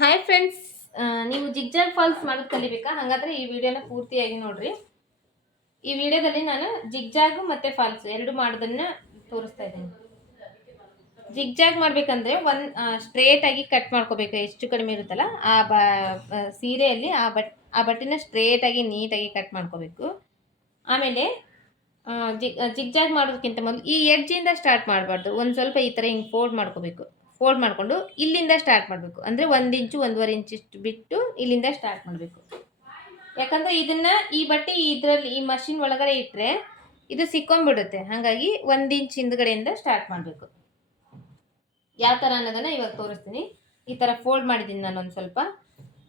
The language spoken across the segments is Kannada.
ಹಾಯ್ ಫ್ರೆಂಡ್ಸ್, ನೀವು ಜಿಗ್ಜಾಗ್ ಫಾಲ್ಸ್ ಮಾಡೋದು ಕಲಿಬೇಕಾ? ಹಾಗಾದ್ರೆ ಈ ವಿಡಿಯೋನ ಪೂರ್ತಿಯಾಗಿ ನೋಡ್ರಿ. ಈ ವಿಡಿಯೋದಲ್ಲಿ ನಾನು ಜಿಗ್ಜಾಗ್ ಮತ್ತೆ ಫಾಲ್ಸ್ ಎರಡು ಮಾಡೋದನ್ನ ತೋರಿಸ್ತಾ ಇದ್ದೀನಿ. ಜಿಗ್ಜಾಗ್ ಮಾಡ್ಬೇಕಂದ್ರೆ ಸ್ಟ್ರೇಟ್ ಆಗಿ ಕಟ್ ಮಾಡ್ಕೋಬೇಕು. ಎಷ್ಟು ಕಡಿಮೆ ಇರುತ್ತಲ್ಲ ಸೀರೆಯಲ್ಲಿ ಆ ಬಟ್ಟೆನ ಸ್ಟ್ರೇಟ್ ಆಗಿ ನೀಟಾಗಿ ಕಟ್ ಮಾಡ್ಕೋಬೇಕು. ಆಮೇಲೆ ಜಿಗ್ಜಾಗ್ ಮಾಡೋದಕ್ಕಿಂತ ಮೊದಲು ಈ ಎಡ್ಜಿಂದ ಸ್ಟಾರ್ಟ್ ಮಾಡಬಾರ್ದು. ಒಂದು ಸ್ವಲ್ಪ ಈ ಥರ ಹಿಂಗೆ ಫೋಲ್ಡ್ ಮಾಡ್ಕೋಬೇಕು. ಫೋಲ್ಡ್ ಮಾಡಿಕೊಂಡು ಇಲ್ಲಿಂದ ಸ್ಟಾರ್ಟ್ ಮಾಡಬೇಕು. ಅಂದರೆ 1 ಇಂಚು 1.5 ಇಂಚಿಷ್ಟು ಬಿಟ್ಟು ಇಲ್ಲಿಂದ ಸ್ಟಾರ್ಟ್ ಮಾಡಬೇಕು. ಯಾಕಂದರೆ ಈ ಬಟ್ಟೆ ಈ ಮಷಿನ್ ಒಳಗಡೆ ಇಟ್ಟರೆ ಇದು ಸಿಕ್ಕೊಂಡ್ಬಿಡುತ್ತೆ. ಹಾಗಾಗಿ 1 ಇಂಚ್ ಹಿಂದ್ಗಡೆಯಿಂದ ಸ್ಟಾರ್ಟ್ ಮಾಡಬೇಕು. ಯಾವ ಥರ ಅನ್ನೋದನ್ನು ಇವಾಗ ತೋರಿಸ್ತೀನಿ. ಈ ಥರ ಫೋಲ್ಡ್ ಮಾಡಿದ್ದೀನಿ ನಾನು. ಒಂದು ಸ್ವಲ್ಪ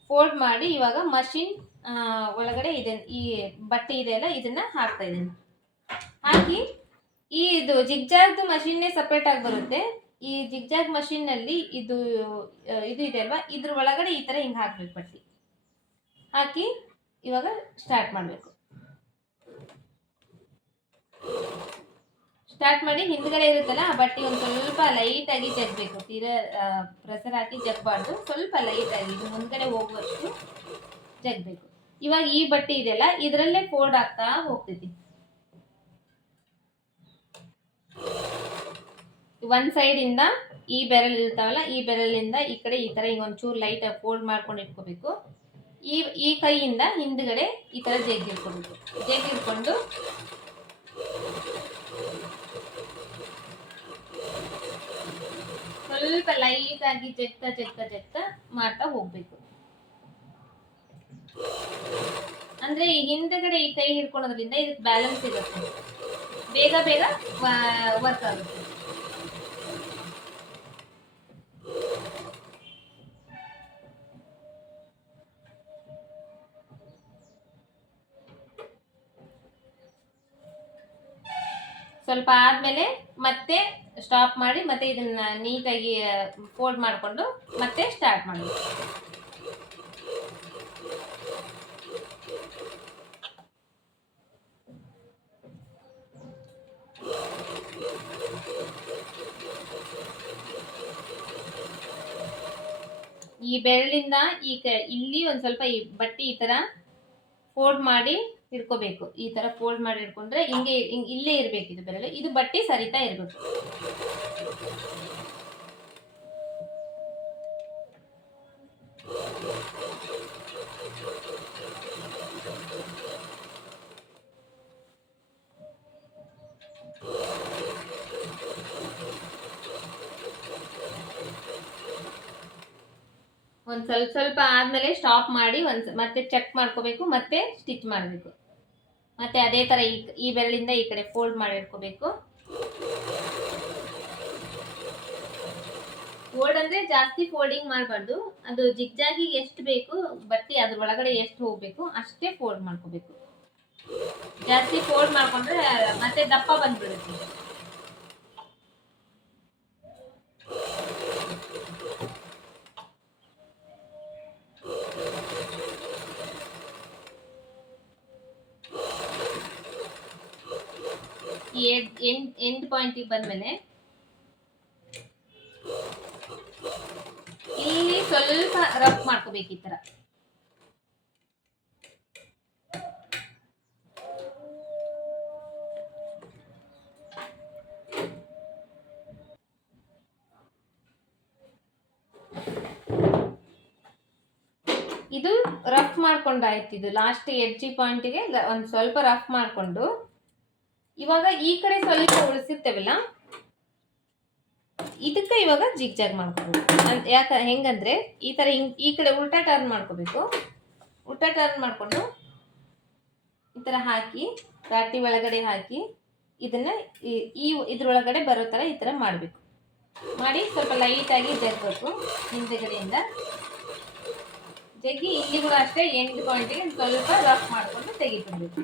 ಫೋಲ್ಡ್ ಮಾಡಿ ಇವಾಗ ಮಷಿನ್ ಒಳಗಡೆ ಈ ಬಟ್ಟೆ ಇದೆಯಲ್ಲ ಇದನ್ನು ಹಾಕ್ತಾ ಇದ್ದೀನಿ. ಹಾಕಿ ಇದು ಜಿಗ್ಜಾಗ್ದು ಮಷಿನ್ನೇ ಸಪ್ರೇಟ್ ಆಗಿ ಬರುತ್ತೆ. ಈ ಜಿಗ್ಜಾಗ್ ಮಷಿನ್ನಲ್ಲಿ ಇದು ಇದೆ ಅಲ್ವಾ, ಇದ್ರ ಒಳಗಡೆ ಈ ಥರ ಹಿಂಗೆ ಹಾಕ್ಬೇಕು. ಬಟ್ಟೆ ಹಾಕಿ ಇವಾಗ ಸ್ಟಾರ್ಟ್ ಮಾಡಬೇಕು. ಸ್ಟಾರ್ಟ್ ಮಾಡಿ ಹಿಂದ್ಗಡೆ ಇರುತ್ತಲ್ಲ ಆ ಬಟ್ಟೆ ಒಂದು ಸ್ವಲ್ಪ ಲೈಟಾಗಿ ಜಗ್ಬೇಕು. ತೀರಾ ಪ್ರೆಸರ್ ಹಾಕಿ ಜಗ್ಬಾರ್ದು, ಸ್ವಲ್ಪ ಲೈಟಾಗಿ ಇದು ಮುಂದ್ಗಡೆ ಹೋಗುವಷ್ಟು ಜಗ್ಬೇಕು. ಇವಾಗ ಈ ಬಟ್ಟೆ ಇದೆಯಲ್ಲ ಇದರಲ್ಲೇ ಫೋಲ್ಡ್ ಆಗ್ತಾ ಹೋಗ್ತೈತಿ. ಒಂದು ಸೈಡಿಂದ ಈ ಬೆರಳು ಇರ್ತಾವಲ್ಲ, ಈ ಬೆರಳಿಂದ ಈ ಕಡೆ ಈ ಥರ ಹಿಂಗೆ ಒಂಚೂರು ಲೈಟಾಗಿ ಫೋಲ್ಡ್ ಮಾಡ್ಕೊಂಡು ಇಟ್ಕೋಬೇಕು. ಈ ಕೈಯಿಂದ ಹಿಂದ್ಗಡೆ ಈ ಥರ ಜಗ್ಗಿಟ್ಕೋಬೇಕು. ಜಗ್ಗಿಟ್ಕೊಂಡು ಸ್ವಲ್ಪ ಲೈಟಾಗಿ ಜಗ್ತಾ ಮಾಡ್ತಾ ಹೋಗ್ಬೇಕು. ಅಂದರೆ ಈ ಹಿಂದ್ಗಡೆ ಈ ಕೈ ಹಿಡ್ಕೊಳೋದ್ರಿಂದ ಇದಕ್ಕೆ ಬ್ಯಾಲೆನ್ಸ್ ಇರುತ್ತೆ, ಬೇಗ ವರ್ಕ್ ಆಗುತ್ತೆ. ಸ್ವಲ್ಪ ಆದಮೇಲೆ ಮತ್ತೆ ಸ್ಟಾಪ್ ಮಾಡಿ ಮತ್ತೆ ಇದನ್ನ ನೀಟಾಗಿ ಫೋಲ್ಡ್ ಮಾಡಿಕೊಂಡು ಮತ್ತೆ ಸ್ಟಾರ್ಟ್ ಮಾಡಬೇಕು. ಈ ಬೆರಳಿಂದ ಇಲ್ಲಿ ಒಂದು ಸ್ವಲ್ಪ ಈ ಬಟ್ಟೆ ಈ ಥರ ಫೋಲ್ಡ್ ಮಾಡಿ ಹಿಡ್ಕೋಬೇಕು. ಈ ಥರ ಫೋಲ್ಡ್ ಮಾಡಿ ಹಿಡ್ಕೊಂಡ್ರೆ ಹಿಂಗೆ ಇಲ್ಲೇ ಇರಬೇಕು ಇದು ಬೆರಳು. ಇದು ಬಟ್ಟೆ ಸರಿತಾ ಇರಬೇಕು. ಒಂದು ಸ್ವಲ್ಪ ಆದಮೇಲೆ ಸ್ಟಾಪ್ ಮಾಡಿ ಮತ್ತೆ ಚೆಕ್ ಮಾಡ್ಕೋಬೇಕು, ಮತ್ತೆ ಸ್ಟಿಚ್ ಮಾಡಬೇಕು. ಮತ್ತೆ ಅದೇ ಥರ ಈ ಬೆರಳಿಂದ ಈ ಕಡೆ ಫೋಲ್ಡ್ ಮಾಡಿ ಇಟ್ಕೋಬೇಕು. ಫೋಲ್ಡ್ ಅಂದರೆ ಜಾಸ್ತಿ ಫೋಲ್ಡಿಂಗ್ ಮಾಡಬಾರ್ದು. ಅದು ಜಿಗ್ಜಾಗಿಗೆ ಎಷ್ಟು ಬೇಕು ಬಟ್ಟೆ ಅದ್ರ ಒಳಗಡೆ ಎಷ್ಟು ಹೋಗಬೇಕು ಅಷ್ಟೇ ಫೋಲ್ಡ್ ಮಾಡ್ಕೋಬೇಕು. ಜಾಸ್ತಿ ಫೋಲ್ಡ್ ಮಾಡ್ಕೊಂಡ್ರೆ ಮತ್ತೆ ದಪ್ಪ ಬಂದ್ಬಿಡುತ್ತೆ. ಎಂಡ್ ಪಾಯಿಂಟಿಗೆ ಬಂದ್ಮೇಲೆ ಇಲ್ಲಿ ಸ್ವಲ್ಪ ರಫ್ ಮಾಡ್ಕೋಬೇಕು. ಈ ತರ ಇದು ರಫ್ ಮಾಡ್ಕೊಂಡಾಯ್ತು. ಇದು ಲಾಸ್ಟ್ ಎಡ್ಜಿ ಪಾಯಿಂಟಿಗೆ ಒಂದು ಸ್ವಲ್ಪ ರಫ್ ಮಾಡಿಕೊಂಡು ಇವಾಗ ಈ ಕಡೆ ಸ್ವಲ್ಪ ಉಳಿಸಿರ್ತೇವಲ್ಲ ಇದಕ್ಕೆ ಇವಾಗ ಜಿಗ್ಜಾಗ್ ಮಾಡ್ಕೋಬೇಕು. ಹೆಂಗಂದ್ರೆ ಈ ಥರ ಈ ಕಡೆ ಉಲ್ಟಾ ಟರ್ನ್ ಮಾಡ್ಕೋಬೇಕು. ಉಲ್ಟಾ ಟರ್ನ್ ಮಾಡಿಕೊಂಡು ಈ ಥರ ಹಾಕಿ ರಾಟಿ ಒಳಗಡೆ ಹಾಕಿ ಇದನ್ನ ಇದ್ರೊಳಗಡೆ ಬರೋ ಥರ ಈ ಥರ ಮಾಡಬೇಕು. ಮಾಡಿ ಸ್ವಲ್ಪ ಲೈಟಾಗಿ ಜಗ್ಬೇಕು. ಹಿಂದೆಗಡೆಯಿಂದ ಜಗ್ಗಿ ಇಲ್ಲಿ ಕೂಡ ಅಷ್ಟೇ ಎಂಡ್ ಪಾಯಿಂಟಿಗೆ ಸ್ವಲ್ಪ ರಫ್ ಮಾಡಿಕೊಂಡು ತೆಗಿಬಿಡ್ಬೇಕು.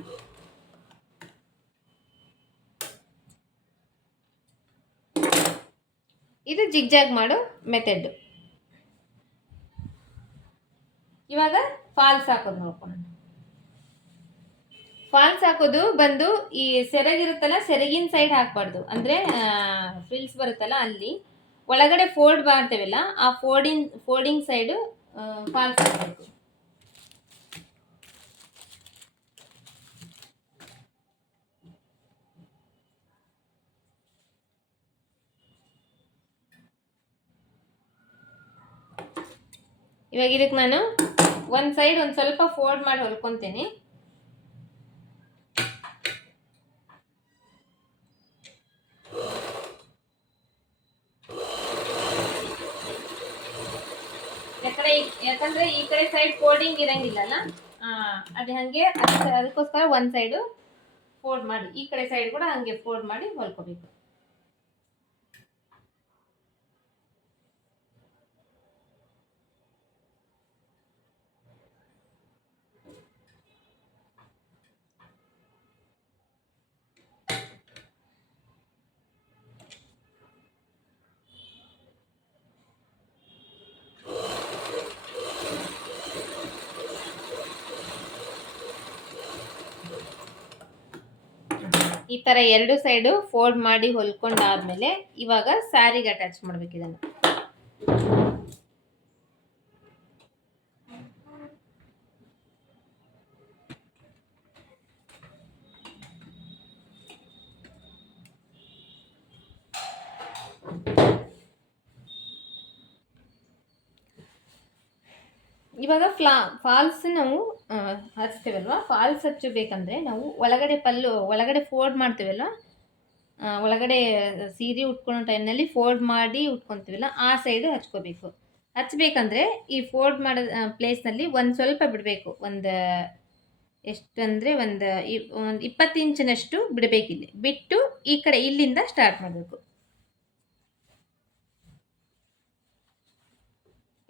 ಇದು ಜಿಗ್ಜಾಗ್ ಮಾಡೋ ಮೆಥಡ್. ಇವಾಗ ಫಾಲ್ಸ್ ಹಾಕೋದು ನೋಡ್ಕೊಳ್ಳೋಣ. ಫಾಲ್ಸ್ ಹಾಕೋದು ಬಂದು ಈ ಸೆರಗಿರುತ್ತಲ್ಲ ಸೆರಗಿನ ಸೈಡ್ ಹಾಕಬಾರ್ದು. ಅಂದರೆ ಫ್ರಿಲ್ಸ್ ಬರುತ್ತಲ್ಲ ಅಲ್ಲಿ ಒಳಗಡೆ ಫೋಲ್ಡ್ ಮಾಡ್ತೇವಲ್ಲ ಆ ಫೋಲ್ಡಿಂಗ್ ಸೈಡು ಫಾಲ್ಸ್ ಹಾಕಬೇಕು. ಇವಾಗ ಇದಕ್ಕೆ ನಾನು ಒಂದು ಸೈಡ್ ಒಂದು ಸ್ವಲ್ಪ ಫೋಲ್ಡ್ ಮಾಡಿ ಹೊಲ್ಕೊತೀನಿ. ಯಾಕಂದ್ರೆ ಈ ಕಡೆ ಸೈಡ್ ಫೋಲ್ಡಿಂಗ್ ಇರಂಗಿಲ್ಲಲ್ಲ, ಅದೇ ಹಂಗೆ ಅದಕ್ಕೋಸ್ಕರ ಒಂದು ಸೈಡು ಫೋಲ್ಡ್ ಮಾಡಿ, ಈ ಕಡೆ ಸೈಡ್ ಕೂಡ ಹಂಗೆ ಫೋಲ್ಡ್ ಮಾಡಿ ಹೊಲ್ಕೋಬೇಕು. ಈ ತರ ಎರಡು ಸೈಡು ಫೋಲ್ಡ್ ಮಾಡಿ ಹೊಲ್ಕೊಂಡಾದ್ಮೇಲೆ ಇವಾಗ ಸ್ಯಾರಿಗೆ ಅಟ್ಯಾಚ್ ಮಾಡ್ಬೇಕು ಇದನ್ನು. ಇವಾಗ ಫಾಲ್ಸ್ ನಾವು ಹಚ್ತೇವಲ್ವಾ, ಫಾಲ್ಸ್ ಹಚ್ಚಬೇಕಂದ್ರೆ ನಾವು ಒಳಗಡೆ ಫೋಲ್ಡ್ ಮಾಡ್ತೇವಲ್ವ, ಒಳಗಡೆ ಸೀರೆ ಉಟ್ಕೊಳ್ಳೋ ಟೈಮ್ನಲ್ಲಿ ಫೋಲ್ಡ್ ಮಾಡಿ ಉಟ್ಕೊತೀವಲ್ಲ, ಆ ಸೈಡು ಹಚ್ಕೋಬೇಕು. ಹಚ್ಬೇಕಂದ್ರೆ ಈ ಫೋಲ್ಡ್ ಮಾಡೋ ಪ್ಲೇಸ್ನಲ್ಲಿ ಒಂದು ಸ್ವಲ್ಪ ಬಿಡಬೇಕು, ಒಂದು ಎಷ್ಟಂದರೆ ಒಂದು 20 ಇಂಚಿನಷ್ಟು ಬಿಡಬೇಕಿಲ್ಲಿ. ಬಿಟ್ಟು ಈ ಕಡೆ ಇಲ್ಲಿಂದ ಸ್ಟಾರ್ಟ್ ಮಾಡಬೇಕು.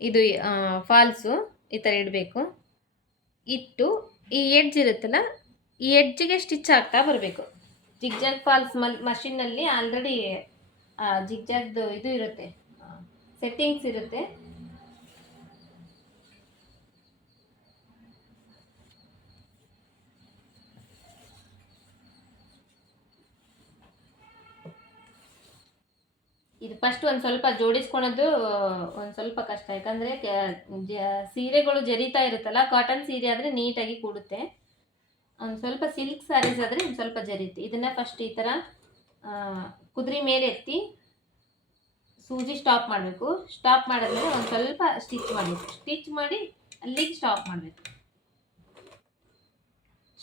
ಇದು ಫಾಲ್ಸು ಈ ಥರ ಇಡಬೇಕು. ಇಟ್ಟು ಈ ಎಡ್ಜ್ ಇರುತ್ತಲ್ಲ, ಈ ಎಡ್ಜಿಗೆ ಸ್ಟಿಚ್ ಆಗ್ತಾ ಬರಬೇಕು. ಜಿಗ್ಜಾಗ್ ಫಾಲ್ಸ್ ಮಷಿನ್ನಲ್ಲಿ ಆಲ್ರೆಡಿ ಜಿಗ್ಜಾಗ್ದು ಇದು ಇರುತ್ತೆ, ಸೆಟ್ಟಿಂಗ್ಸ್ ಇರುತ್ತೆ. ಇದು ಫಸ್ಟ್ ಒಂದು ಸ್ವಲ್ಪ ಜೋಡಿಸ್ಕೊಳೋದು ಒಂದು ಸ್ವಲ್ಪ ಕಷ್ಟ, ಯಾಕಂದರೆ ಸೀರೆಗಳು ಜರಿತಾ ಇರುತ್ತಲ್ಲ, ಕಾಟನ್ ಸೀರೆ ಆದರೆ ನೀಟಾಗಿ ಕೂಡುತ್ತೆ. ಒಂದು ಸ್ವಲ್ಪ ಸಿಲ್ಕ್ ಸ್ಯಾರೀಸ್ ಆದರೆ ಒಂದು ಸ್ವಲ್ಪ ಜರಿಯುತ್ತೆ. ಇದನ್ನು ಫಸ್ಟ್ ಈ ಥರ ಕುದುರೆ ಮೇಲೆ ಎತ್ತಿ ಸೂಜಿ ಸ್ಟಾಪ್ ಮಾಡಬೇಕು. ಸ್ಟಾಪ್ ಮಾಡಿದ್ಮೇಲೆ ಒಂದು ಸ್ವಲ್ಪ ಸ್ಟಿಚ್ ಮಾಡಬೇಕು. ಸ್ಟಿಚ್ ಮಾಡಿ ಅಲ್ಲಿಗೆ ಸ್ಟಾಪ್ ಮಾಡಬೇಕು.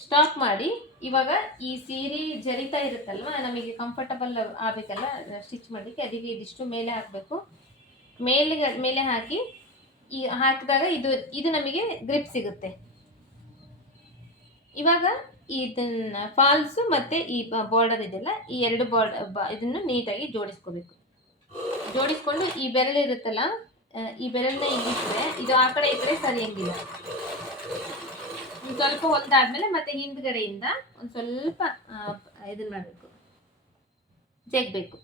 ಸ್ಟಾಪ್ ಮಾಡಿ ಇವಾಗ ಈ ಸೀರೆ ಜರಿತಾ ಇರುತ್ತಲ್ವ, ನಮಗೆ ಕಂಫರ್ಟಬಲ್ ಆಗಬೇಕಲ್ಲ ಸ್ಟಿಚ್ ಮಾಡಲಿಕ್ಕೆ, ಅದಕ್ಕೆ ಇದಿಷ್ಟು ಮೇಲೆ ಹಾಕಬೇಕು. ಮೇಲೆ ಹಾಕಿ ಈ ಹಾಕಿದಾಗ ಇದು ನಮಗೆ ಗ್ರಿಪ್ ಸಿಗುತ್ತೆ. ಇವಾಗ ಇದನ್ನ ಫಾಲ್ಸು ಮತ್ತು ಈ ಬಾರ್ಡರ್ ಇದೆಲ್ಲ, ಈ ಎರಡು ಇದನ್ನು ನೀಟಾಗಿ ಜೋಡಿಸ್ಕೋಬೇಕು. ಜೋಡಿಸ್ಕೊಂಡು ಈ ಬೆರಳು ಇರುತ್ತಲ್ಲ, ಈ ಬೆರಳನ್ನ ಇಲ್ಲಿಟ್ಟರೆ ಇದು ಆ ಕಡೆ ಈ ಕಡೆ ಸರಿಯಂಗಿಲ್ಲ. ಒಂದು ಸ್ವಲ್ಪ ಹೊಲ್ದಾದ್ಮೇಲೆ ಮತ್ತೆ ಹಿಂದ್ಗಡೆಯಿಂದ ಒಂದು ಸ್ವಲ್ಪ ಇದನ್ನ ಮಾಡಬೇಕು, ಜಗ್ಬೇಕು.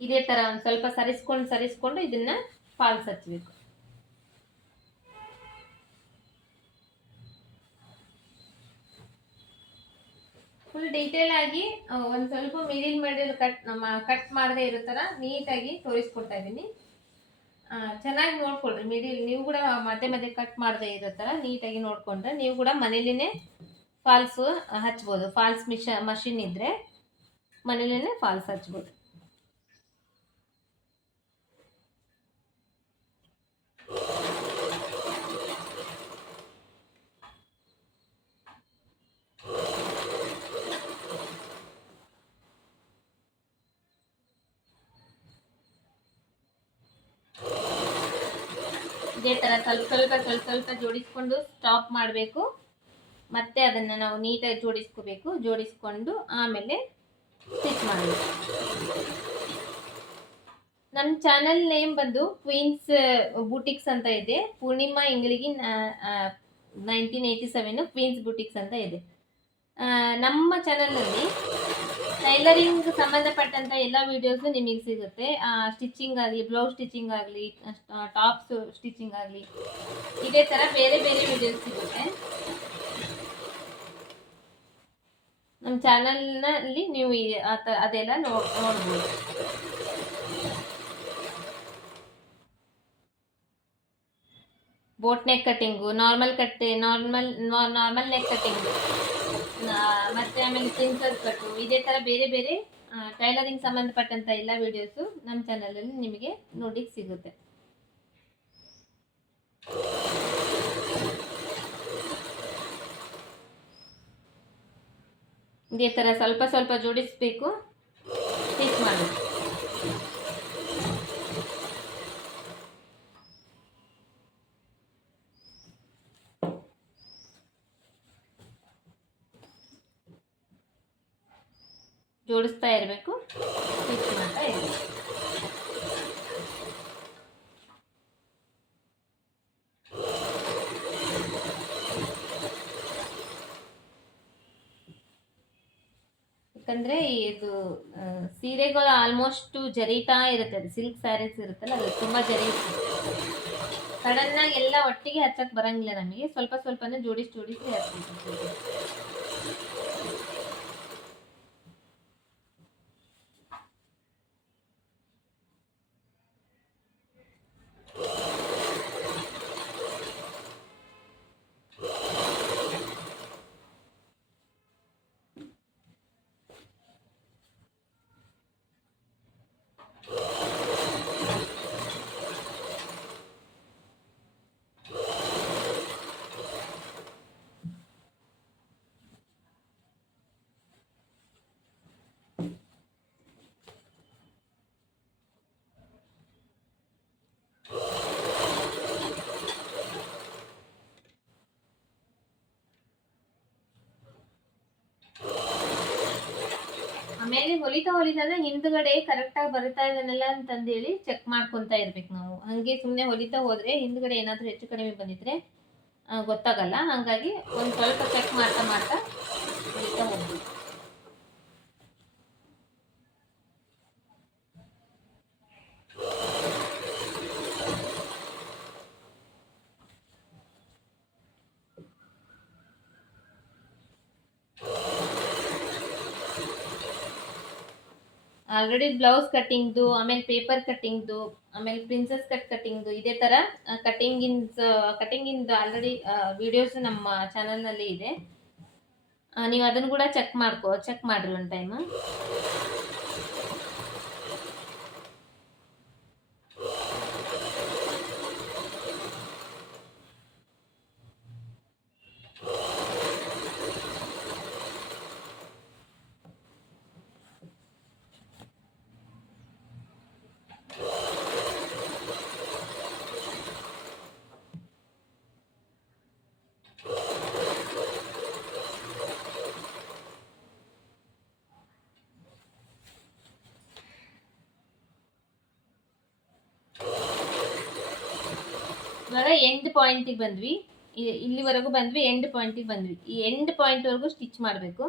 ಇದೇ ತರ ಒಂದು ಸ್ವಲ್ಪ ಸರಿಸ್ಕೊಂಡು ಇದನ್ನ ಫಾಲ್ಸ್ ಹಚ್ಚಬೇಕು. ಫುಲ್ ಡೀಟೇಲ್ ಆಗಿ ಒಂದು ಸ್ವಲ್ಪ ಮಿಡಿಲ್ ಕಟ್ ಮಾಡದೇ ಇರೋ ಥರ ನೀಟಾಗಿ ತೋರಿಸ್ಕೊಡ್ತಾ ಇದ್ದೀನಿ. ಚೆನ್ನಾಗಿ ನೋಡ್ಕೊಳ್ರಿ. ನೀವು ಕೂಡ ಮಧ್ಯೆ ಕಟ್ ಮಾಡದೇ ಇರೋ ಥರ ನೀಟಾಗಿ ನೋಡಿಕೊಂಡ್ರೆ ನೀವು ಕೂಡ ಮನೇಲಿನೇ ಫಾಲ್ಸು ಹಚ್ಬೋದು. ಫಾಲ್ಸ್ ಮಷಿನ್ ಇದ್ದರೆ ಮನೇಲಿನೇ ಫಾಲ್ಸ್ ಹಚ್ಬೋದು. ಇದೇ ಥರ ಸ್ವಲ್ಪ ಜೋಡಿಸ್ಕೊಂಡು ಸ್ಟಾಪ್ ಮಾಡಬೇಕು. ಮತ್ತೆ ಅದನ್ನು ನಾವು ನೀಟಾಗಿ ಜೋಡಿಸ್ಕೋಬೇಕು. ಜೋಡಿಸ್ಕೊಂಡು ಆಮೇಲೆ ಸ್ಟಿಚ್ ಮಾಡಬೇಕು. ನನ್ನ ಚಾನಲ್ ನೇಮ್ ಬಂದು ಕ್ವೀನ್ಸ್ ಬೂಟಿಕ್ಸ್ ಅಂತ ಇದೆ. ಪೂರ್ಣಿಮಾ ಇಂಗ್ಳಿಗಿ 1987 ಕ್ವೀನ್ಸ್ ಬೂಟಿಕ್ಸ್ ಅಂತ ಇದೆ. ನಮ್ಮ ಚಾನಲ್ನಲ್ಲಿ ಟೈಲರಿಂಗ್ ಸಂಬಂಧಪಟ್ಟಂಥ ಎಲ್ಲ ವೀಡಿಯೋಸು ನಿಮಗೆ ಸಿಗುತ್ತೆ. ಸ್ಟಿಚಿಂಗ್ ಆಗಲಿ, ಬ್ಲೌಸ್ ಸ್ಟಿಚಿಂಗ್ ಆಗಲಿ, ಟಾಪ್ಸ್ ಸ್ಟಿಚಿಂಗ್ ಆಗಲಿ, ಇದೇ ಥರ ಬೇರೆ ಬೇರೆ ವೀಡಿಯೋಸ್ ಸಿಗುತ್ತೆ. ನಮ್ಮ ಚಾನಲ್ನಲ್ಲಿ ನೀವು ಅದೆಲ್ಲ ನೋಡ್ಬೋದು. Boat neck cutting, normal neck cutting, ಮತ್ತೆ ಆಮೇಲೆ ಪ್ರಿನ್ಸಸ್ ಕಟ್ಟು, ಇದೇ ಥರ ಬೇರೆ ಬೇರೆ ಟೈಲರಿಂಗ್ ಸಂಬಂಧಪಟ್ಟಂಥ ಎಲ್ಲ ವಿಡಿಯೋಸು ನಮ್ಮ ಚಾನಲಲ್ಲಿ ನಿಮಗೆ ನೋಡ್ಲಿಕ್ಕೆ ಸಿಗುತ್ತೆ. ಇದೇ ಥರ ಸ್ವಲ್ಪ ಸ್ವಲ್ಪ ಜೋಡಿಸ್ಬೇಕು, ಸ್ಟಿಚ್ ಮಾಡಬೇಕು. ಜೋಡಿಸ್ತಾ ಇರಬೇಕು, ಸ್ಟಿಚ್ ಮಾಡ್ತಾ ಇರಬೇಕು. ಯಾಕಂದರೆ ಇದು ಸೀರೆಗಳು ಆಲ್ಮೋಸ್ಟ್ ಜರೀತಾ ಇರುತ್ತೆ, ಅದು ಸಿಲ್ಕ್ ಸ್ಯಾರೀಸ್ ಇರುತ್ತಲ್ಲ, ಅದು ತುಂಬ ಜರೀತು. ಸಡನ್ನಾಗಿ ಎಲ್ಲ ಒಟ್ಟಿಗೆ ಹಚ್ಚಕ್ಕೆ ಬರಂಗಿಲ್ಲ ನಮಗೆ, ಸ್ವಲ್ಪ ಸ್ವಲ್ಪನೇ ಜೋಡಿಸಿ ಹಚ್ಚಬೇಕು. ಆಮೇಲೆ ಹೊಲಿತಾನೆ ಹಿಂದ್ಗಡೆ ಕರೆಕ್ಟಾಗಿ ಬರುತ್ತಾ ಇದನ್ನೆಲ್ಲ ಅಂತಂದೇಳಿ ಚೆಕ್ ಮಾಡ್ಕೊತಾ ಇರ್ಬೇಕು ನಾವು. ಹಂಗೆ ಸುಮ್ಮನೆ ಹೊಲಿತಾ ಹೋದ್ರೆ ಹಿಂದ್ಗಡೆ ಏನಾದರೂ ಹೆಚ್ಚು ಕಡಿಮೆ ಬಂದಿದ್ರೆ ಗೊತ್ತಾಗಲ್ಲ. ಹಾಗಾಗಿ ಒಂದು ಸ್ವಲ್ಪ ಚೆಕ್ ಮಾಡ್ತಾ ಹೊಲಿತಾ ಹೋಗ್ಬೇಕು. ಆಲ್ರೆಡಿ ಬ್ಲೌಸ್ ಕಟ್ಟಿಂಗ್ದು, ಆಮೇಲೆ ಪೇಪರ್ ಕಟ್ಟಿಂಗ್ದು, ಆಮೇಲೆ ಪ್ರಿನ್ಸಸ್ ಕಟ್ಟಿಂಗ್ದು, ಇದೇ ಥರ ಕಟ್ಟಿಂಗಿಂದು ಆಲ್ರೆಡಿ ವಿಡಿಯೋಸ್ ನಮ್ಮ ಚಾನಲ್ನಲ್ಲಿ ಇದೆ. ನೀವು ಅದನ್ನು ಕೂಡ ಚೆಕ್ ಮಾಡಿರಿ ಒಂದು ಟೈಮ್. ಇವಾಗ ಎಂಡ್ ಪಾಯಿಂಟಿಗೆ ಬಂದ್ವಿ, ಇಲ್ಲಿವರೆಗೂ ಬಂದ್ವಿ, ಎಂಡ್ ಪಾಯಿಂಟಿಗೆ ಬಂದ್ವಿ. ಈ ಎಂಡ್ ಪಾಯಿಂಟ್ವರೆಗೂ ಸ್ಟಿಚ್ ಮಾಡಬೇಕು.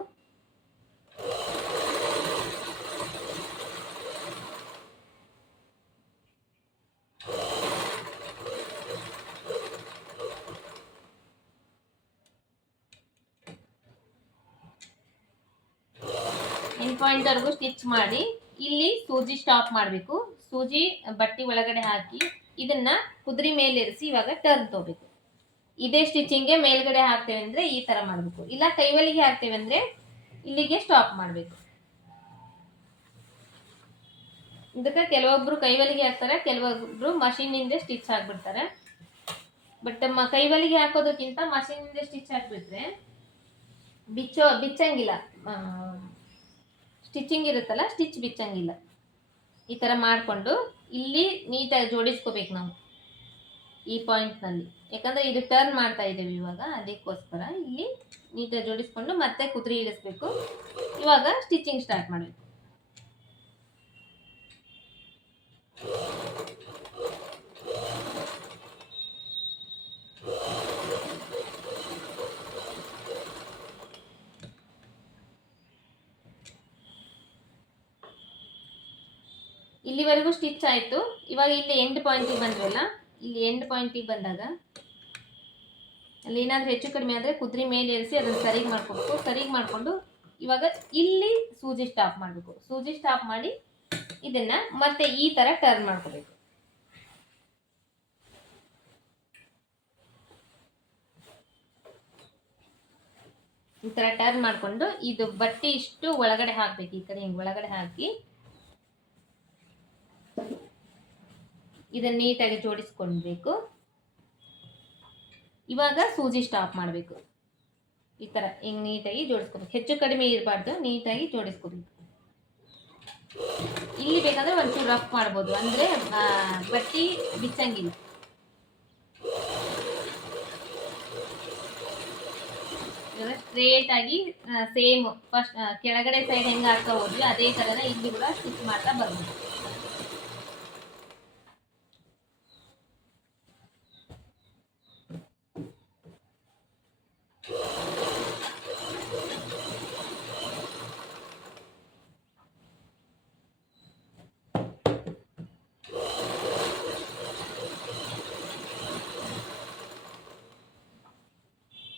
ಎಂಡ್ ಪಾಯಿಂಟ್ವರೆಗೂ ಸ್ಟಿಚ್ ಮಾಡಿ ಇಲ್ಲಿ ಸೂಜಿ ಸ್ಟಾಪ್ ಮಾಡಬೇಕು. ಸೂಜಿ ಬಟ್ಟೆ ಒಳಗಡೆ ಹಾಕಿ ಇದನ್ನ ಕುದುರೆ ಮೇಲೆ ಇರಿಸಿ ಇವಾಗ ಟರ್ನ್ ತಗೋಬೇಕು. ಇದೇ ಸ್ಟಿಚಿಂಗ್ಗೆ ಮೇಲ್ಗಡೆ ಹಾಕ್ತೇವೆ ಅಂದ್ರೆ ಈ ತರ ಮಾಡಬೇಕು. ಇಲ್ಲ ಕೈವಲಿಗೆ ಹಾಕ್ತೇವೆ ಅಂದ್ರೆ ಇಲ್ಲಿಗೆ ಸ್ಟಾಪ್ ಮಾಡಬೇಕು. ಇದಕ್ಕೆ ಕೆಲವೊಬ್ರು ಕೈವಲಿಗೆ ಹಾಕ್ತಾರೆ, ಕೆಲವೊಬ್ರು ಮಷೀನ್ ಇಂದ ಸ್ಟಿಚ್ ಹಾಕ್ಬಿಡ್ತಾರೆ. ಬಟ್ ಕೈವಲಿಗೆ ಹಾಕೋದಕ್ಕಿಂತ ಮಷೀನ್ ಇಂದ ಸ್ಟಿಚ್ ಹಾಕ್ಬಿಟ್ರೆ ಬಿಚ್ಚಂಗಿಲ್ಲ, ಸ್ಟಿಚಿಂಗ್ ಇರುತ್ತಲ್ಲ, ಸ್ಟಿಚ್ ಬಿಚ್ಚಂಗಿಲ್ಲ. ಈ ತರ ಮಾಡಿಕೊಂಡು ಇಲ್ಲಿ ನೀಟಾಗಿ ಜೋಡಿಸ್ಕೋಬೇಕು ನಾವು ಈ ಪಾಯಿಂಟ್ನಲ್ಲಿ. ಯಾಕಂದ್ರೆ ಇದು ಟರ್ನ್ ಮಾಡ್ತಾ ಇದ್ದೇವೆ ಇವಾಗ, ಅದಕ್ಕೋಸ್ಕರ ಇಲ್ಲಿ ನೀಟಾಗಿ ಜೋಡಿಸ್ಕೊಂಡು ಮತ್ತೆ ಕುದುರೆ ಇಳಿಸ್ಬೇಕು. ಇವಾಗ ಸ್ಟಿಚಿಂಗ್ ಸ್ಟಾರ್ಟ್ ಮಾಡಬೇಕು. ಇಲ್ಲಿವರೆಗೂ ಸ್ಟಿಚ್ ಆಯಿತು. ಇವಾಗ ಇಲ್ಲಿ ಎಂಡ್ ಪಾಯಿಂಟಿಗೆ ಬಂದ್ವಲ್ಲ, ಇಲ್ಲಿ ಎಂಡ್ ಪಾಯಿಂಟಿಗೆ ಬಂದಾಗ ಅಲ್ಲಿ ಏನಾದರೂ ಹೆಚ್ಚು ಕಡಿಮೆ ಆದರೆ ಕುದುರೆ ಮೇಲೆ ಇರಿಸಿ ಅದನ್ನು ಸರಿಗೆ ಮಾಡ್ಕೋಬೇಕು. ಸರಿಗೆ ಮಾಡಿಕೊಂಡು ಇವಾಗ ಇಲ್ಲಿ ಸೂಜಿ ಸ್ಟಾಪ್ ಮಾಡಬೇಕು. ಸೂಜಿ ಸ್ಟಾಪ್ ಮಾಡಿ ಇದನ್ನ ಮತ್ತೆ ಈ ತರ ಟರ್ನ್ ಮಾಡ್ಕೋಬೇಕು. ಈ ತರ ಟರ್ನ್ ಮಾಡ್ಕೊಂಡು ಇದು ಬಟ್ಟೆ ಇಷ್ಟು ಒಳಗಡೆ ಹಾಕ್ಬೇಕು. ಈ ಕಡೆ ಹಿಂಗ್ ಒಳಗಡೆ ಹಾಕಿ ಇದನ್ನ ನೀಟಾಗಿ ಜೋಡಿಸ್ಕೊಳ್ಬೇಕು. ಇವಾಗ ಸೂಜಿ ಸ್ಟಾಪ್ ಮಾಡಬೇಕು. ಈ ತರ ಹಿಂಗ್ ನೀಟಾಗಿ ಜೋಡಿಸ್ಕೋಬೇಕು. ಹೆಚ್ಚು ಕಡಿಮೆ ಇರಬಾರ್ದು, ನೀಟಾಗಿ ಜೋಡಿಸ್ಕೋಬೇಕು. ಇಲ್ಲಿ ಬೇಕಾದ್ರೆ ಒಂಚೂರು ರಫ್ ಮಾಡ್ಬೋದು, ಅಂದ್ರೆ ಬಟ್ಟಿ ಬಿಚ್ಚಂಗಿಲ್ಲ. ಸ್ಟ್ರೇಟ್ ಆಗಿ ಸೇಮ್ ಫಸ್ಟ್ ಕೆಳಗಡೆ ಸೈಡ್ ಹೆಂಗ ಹಾಕ್ತಾ ಹೋದ್ವಿ ಅದೇ ತರನ ಇಲ್ಲಿ ಕೂಡ ಸ್ಟಿಚ್ ಮಾಡ್ತಾ ಬರ್ಬೋದು.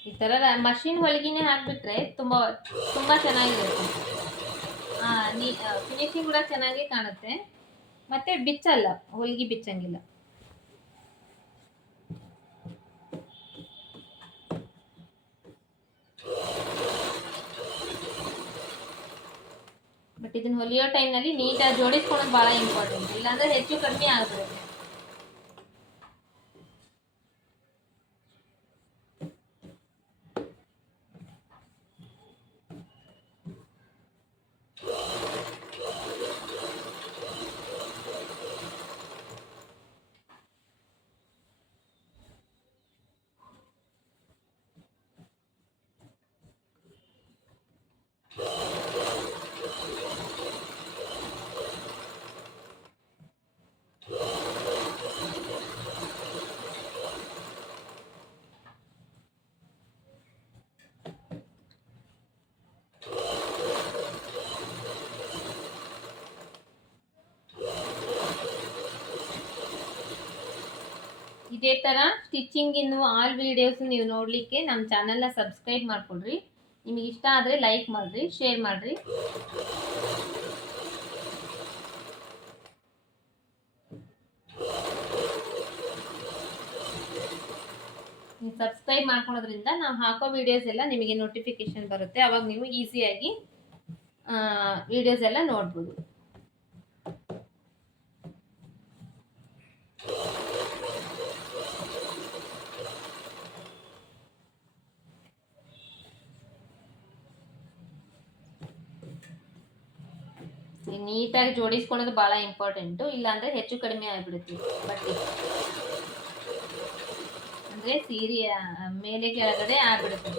ಈ ತರ ಮಷಿನ್ ಹೊಲಿಗೆನೆ ಹಾಕ್ಬಿಟ್ರೆ ತುಂಬಾ ತುಂಬಾ ಚೆನ್ನಾಗಿರುತ್ತೆ. ಫಿನಿಶಿಂಗ್ ಕೂಡ ಚೆನ್ನಾಗಿ ಕಾಣುತ್ತೆ, ಮತ್ತೆ ಬಿಚ್ಚಲ್ಲ, ಹೊಲಿಗೆ ಬಿಚ್ಚಂಗಿಲ್ಲ. ಬಟ್ ಇದನ್ನ ಹೊಲಿಯೋ ಟೈಮ್ನಲ್ಲಿ ನೀಟಾಗಿ ಜೋಡಿಸ್ಕೊಳ್ಳೋದು ಬಹಳ ಇಂಪಾರ್ಟೆಂಟ್, ಇಲ್ಲಾಂದ್ರೆ ಹೆಚ್ಚು ಕಡಿಮೆ ಆಗ್ಬಿಡುತ್ತೆ. ಇದೇ ತರ ಸ್ಟಿಚಿಂಗ್ ಇನ್ನು ಆಲ್ ವಿಡಿಯೋಸ್ ನೀವು ನೋಡ್ಲಿಕ್ಕೆ ನಮ್ಮ ಚಾನೆಲ್ನ ಸಬ್ಸ್ಕ್ರೈಬ್ ಮಾಡ್ಕೊಳ್ರಿ. ನಿಮಗೆ ಇಷ್ಟ ಆದರೆ ಲೈಕ್ ಮಾಡ್ರಿ, ಶೇರ್ ಮಾಡ್ರಿ. ನೀವು ಸಬ್ಸ್ಕ್ರೈಬ್ ಮಾಡ್ಕೊಳೋದ್ರಿಂದ ನಾವು ಹಾಕೋ ವಿಡಿಯೋಸ್ ಎಲ್ಲ ನಿಮಗೆ ನೋಟಿಫಿಕೇಶನ್ ಬರುತ್ತೆ. ಅವಾಗ ನೀವು ಈಸಿಯಾಗಿ ವಿಡಿಯೋಸ್ ಎಲ್ಲ ನೋಡ್ಬೋದು. ನೀಟಾಗಿ ಜೋಡಿಸ್ಕೊಳ್ಳೋದು ಬಹಳ ಇಂಪಾರ್ಟೆಂಟು, ಇಲ್ಲಾಂದ್ರೆ ಹೆಚ್ಚು ಕಡಿಮೆ ಆಗ್ಬಿಡುತ್ತೆ ಬಟ್ಟೆ, ಅಂದ್ರೆ ಸೀರೆಯ ಮೇಲೆ ಕೆಳಗಡೆ ಆಗ್ಬಿಡುತ್ತೆ.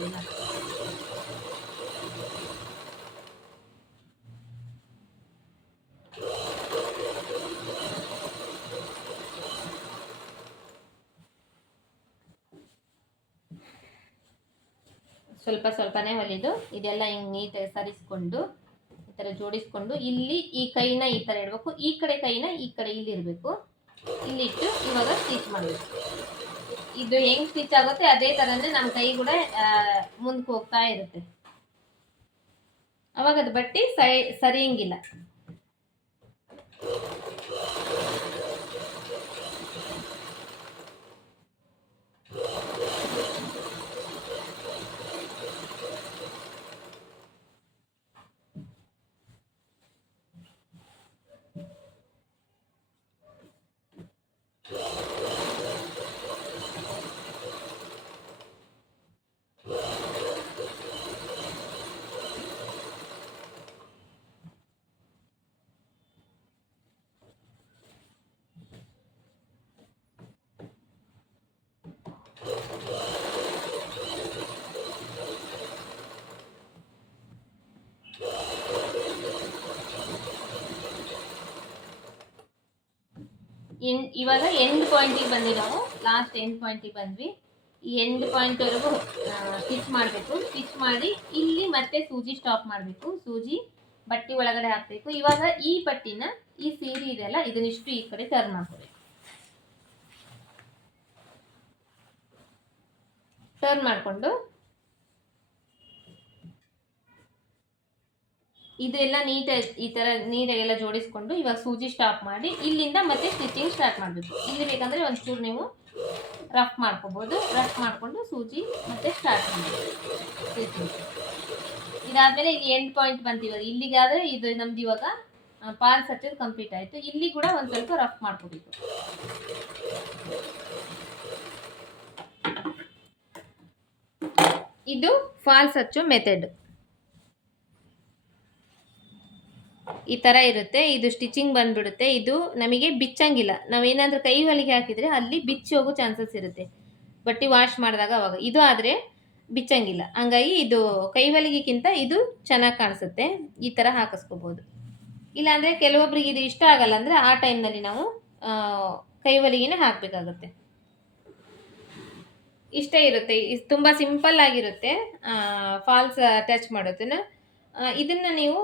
ಸ್ವಲ್ಪ ಸ್ವಲ್ಪನೇ ಹೊಲಿದು ಇದೆಲ್ಲ ಹಿಂಗ್ ನೀಟಾಗಿ ಸರಿಸ್ಕೊಂಡು ಈ ತರ ಜೋಡಿಸ್ಕೊಂಡು ಇಲ್ಲಿ ಈ ಕೈನ ಈ ತರ ಇಡಬೇಕು, ಈ ಕಡೆ ಕೈನ ಈ ಕಡೆ ಇಲ್ಲಿ ಇರಬೇಕು. ಇಲ್ಲಿಟ್ಟು ಇವಾಗ ಸ್ಟಿಚ್ ಮಾಡಬೇಕು. ಇದು ಹೆಂಗ್ ಸ್ಟಿಚ್ ಆಗುತ್ತೆ ಅದೇ ತರ ಅಂದ್ರೆ ನಮ್ಮ ಕೈ ಕೂಡ ಮುಂದಕ್ಕೆ ಹೋಗ್ತಾ ಇರುತ್ತೆ. ಅವಾಗ ಅದು ಬಟ್ಟೆ ಸರಿಯಂಗಿಲ್ಲ. ಇವಾಗ ಎಂಡ್ ಪಾಯಿಂಟಿಗೆ ಬಂದ್ವಿ, ನಾವು ಲಾಸ್ಟ್ ಎಂಡ್ ಪಾಯಿಂಟಿಗೆ ಬಂದ್ವಿ. ಈ ಎಂಡ್ ಪಾಯಿಂಟ್ ವರೆಗೂ ಸ್ಟಿಚ್ ಮಾಡಬೇಕು. ಸ್ಟಿಚ್ ಮಾಡಿ ಇಲ್ಲಿ ಮತ್ತೆ ಸೂಜಿ ಸ್ಟಾಪ್ ಮಾಡಬೇಕು. ಸೂಜಿ ಬಟ್ಟೆ ಒಳಗಡೆ ಹಾಕಬೇಕು. ಇವಾಗ ಈ ಬಟ್ಟಿನ ಈ ಸೀರೆ ಇದೆಲ್ಲ ಇದನ್ನಿಷ್ಟು ಈ ಕಡೆ ಟರ್ನ್ ಮಾಡ್ಕೋಬೇಕು. ಟರ್ನ್ ಮಾಡಿಕೊಂಡು ಇದು ಎಲ್ಲ ನೀಟಾಗಿ ಈ ಥರ ನೀಟಾಗೆಲ್ಲ ಜೋಡಿಸ್ಕೊಂಡು ಇವಾಗ ಸೂಜಿ ಸ್ಟಾಪ್ ಮಾಡಿ ಇಲ್ಲಿಂದ ಮತ್ತೆ ಸ್ಟಿಚಿಂಗ್ ಸ್ಟಾರ್ಟ್ ಮಾಡಬೇಕು. ಇಲ್ಲಿ ಬೇಕಂದರೆ ಒಂಚೂರು ನೀವು ರಫ್ ಮಾಡ್ಕೋಬೋದು. ರಫ್ ಮಾಡಿಕೊಂಡು ಸೂಜಿ ಮತ್ತೆ ಸ್ಟಾರ್ಟ್ ಮಾಡಬೇಕು ಸ್ಟಿಚಿಂಗ್. ಇದಾದಮೇಲೆ ಇಲ್ಲಿ ಎಂಡ್ ಪಾಯಿಂಟ್ ಬಂತು. ಇವಾಗ ಇಲ್ಲಿಗಾದರೆ ಇದು ನಮ್ದು ಇವಾಗ ಫಾಲ್ಸ್ ಹಚ್ಚೋದು ಕಂಪ್ಲೀಟ್ ಆಯಿತು. ಇಲ್ಲಿ ಕೂಡ ಒಂದು ಸ್ವಲ್ಪ ರಫ್ ಮಾಡ್ಕೋಬೇಕು. ಇದು ಫಾಲ್ಸ್ ಹಚ್ಚೋ ಮೆಥಡ್ ಈ ಥರ ಇರುತ್ತೆ. ಇದು ಸ್ಟಿಚಿಂಗ್ ಬಂದ್ಬಿಡುತ್ತೆ. ಇದು ನಮಗೆ ಬಿಚ್ಚಂಗಿಲ್ಲ. ನಾವೇನಾದರೂ ಕೈ ಹೊಲಿಗೆ ಹಾಕಿದರೆ ಅಲ್ಲಿ ಬಿಚ್ಚಿ ಹೋಗೋ ಚಾನ್ಸಸ್ ಇರುತ್ತೆ ಬಟ್ಟೆ ವಾಶ್ ಮಾಡಿದಾಗ ಅವಾಗ. ಇದು ಆದರೆ ಬಿಚ್ಚಂಗಿಲ್ಲ. ಹಂಗಾಗಿ ಇದು ಕೈ ಹೊಲಿಗೆಗಿಂತ ಇದು ಚೆನ್ನಾಗಿ ಕಾಣಿಸುತ್ತೆ. ಈ ಥರ ಹಾಕಿಸ್ಕೋಬೋದು. ಇಲ್ಲಾಂದರೆ ಕೆಲವೊಬ್ರಿಗೆ ಇದು ಇಷ್ಟ ಆಗಲ್ಲ ಅಂದರೆ ಆ ಟೈಮ್ನಲ್ಲಿ ನಾವು ಕೈ ಹೊಲಿಗೆನೇ ಹಾಕಬೇಕಾಗುತ್ತೆ. ಇಷ್ಟ ಇರುತ್ತೆ. ತುಂಬ ಸಿಂಪಲ್ ಆಗಿರುತ್ತೆ ಫಾಲ್ಸ್ ಅಟ್ಯಾಚ್ ಮಾಡೋದನ್ನು. ಇದನ್ನು ನೀವು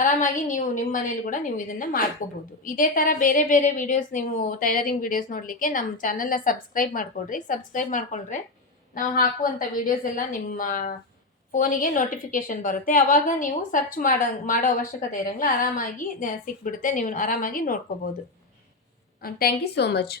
ಆರಾಮಾಗಿ ನೀವು ನಿಮ್ಮ ಮನೇಲಿ ಕೂಡ ನೀವು ಇದನ್ನು ಮಾಡ್ಕೋಬೋದು. ಇದೇ ಥರ ಬೇರೆ ಬೇರೆ ವೀಡಿಯೋಸ್ ನೀವು ಟೈಲರಿಂಗ್ ವೀಡಿಯೋಸ್ ನೋಡಲಿಕ್ಕೆ ನಮ್ಮ ಚಾನಲ್ನ ಸಬ್ಸ್ಕ್ರೈಬ್ ಮಾಡಿಕೊಡ್ರಿ. ಸಬ್ಸ್ಕ್ರೈಬ್ ಮಾಡಿಕೊಂಡ್ರೆ ನಾವು ಹಾಕುವಂಥ ವೀಡಿಯೋಸ್ ಎಲ್ಲ ನಿಮ್ಮ ಫೋನಿಗೆ ನೋಟಿಫಿಕೇಶನ್ ಬರುತ್ತೆ. ಆವಾಗ ನೀವು ಸರ್ಚ್ ಮಾಡೋ ಅವಶ್ಯಕತೆ ಇರೋಂಗಿಲ್ಲ. ಆರಾಮಾಗಿ ಸಿಕ್ಬಿಡುತ್ತೆ. ನೀವು ಆರಾಮಾಗಿ ನೋಡ್ಕೋಬೋದು. Thank you so much.